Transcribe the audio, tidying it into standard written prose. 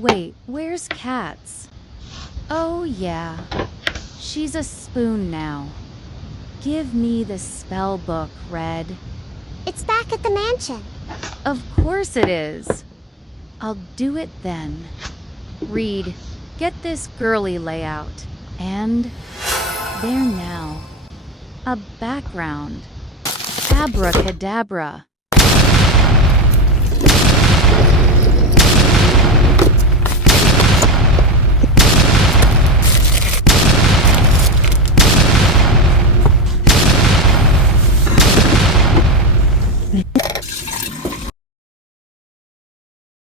Wait, where's Cats? Oh yeah, she's a spoon now. Give me the spell book, Red. It's back at the mansion. Of course it is. I'll do it then. Reed, get this girly layout. And there now. A background. Abracadabra.